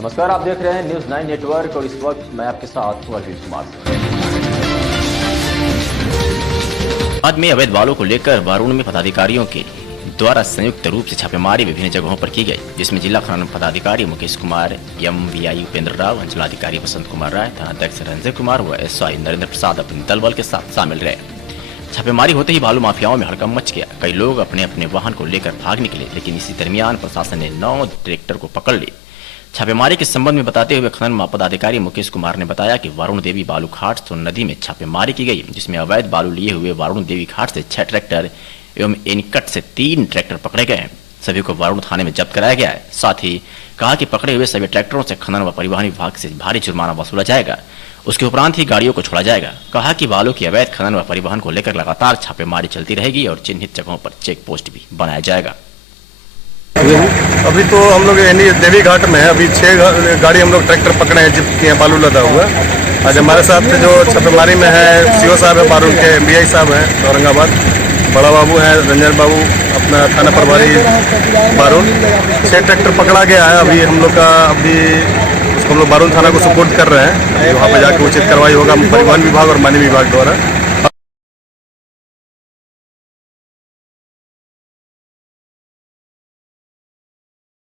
नमस्कार, आप देख रहे हैं न्यूज़ 9 नेटवर्क और इस वक्त मैं आपके साथ हूं अरविंद कुमार। बाद में अवैध बालू को लेकर वारुण में पदाधिकारियों के द्वारा संयुक्त रूप से छापेमारी विभिन्न जगहों पर की गई, जिसमें जिला खनन पदाधिकारी मुकेश कुमार, MVI उपेंद्र राव, अंचलाधिकारी वसंत कुमार राय, थानाध्यक्ष रंजय कुमार व SI नरेंद्र प्रसाद अपने दल बल के साथ शामिल रहे। छापेमारी होते ही बालू माफियाओं में हड़कंप मच गया। कई लोग अपने अपने वाहन को लेकर भाग निकले, लेकिन इसी दरमियान प्रशासन ने 9 ट्रैक्टर को पकड़ ली। छापेमारी के संबंध में बताते हुए खनन पदाधिकारी मुकेश कुमार ने बताया कि वारुण देवी बालू घाट सोन नदी में छापेमारी की गई, जिसमें अवैध बालू लिए हुए वारुण देवी घाट से 6 ट्रैक्टर एवं एनिकट से 3 ट्रैक्टर पकड़े गए हैं। सभी को वारुण थाने में जब्त कराया गया है। साथ ही कहा कि पकड़े हुए सभी ट्रैक्टरों से खनन व परिवहन विभाग से भारी जुर्माना वसूला जाएगा। उसके उपरांत ही गाड़ियों को छोड़ा जाएगा। कहा कि बालू की अवैध खनन व परिवहन को लेकर लगातार छापेमारी चलती रहेगी और चिन्हित जगहों पर चेक पोस्ट भी बनाया जाएगा। अभी तो हम लोग देवी घाट में है। अभी 6 गाड़ी हम लोग ट्रैक्टर पकड़े हैं, जिप किए बालू लदा हुआ। आज हमारे साथ जो छापेमारी में है CO साहब है बारून के, MVI साहब हैं औरंगाबाद, बड़ा बाबू हैं रंजन बाबू, अपना थाना प्रभारी बारून। 6 ट्रैक्टर पकड़ा गया है। अभी हम लोग का उसको हम लोग बारून थाना को सपोर्ट कर रहे हैं। वहाँ पर जाकर उचित कार्रवाई होगा परिवहन विभाग और मानव विभाग द्वारा।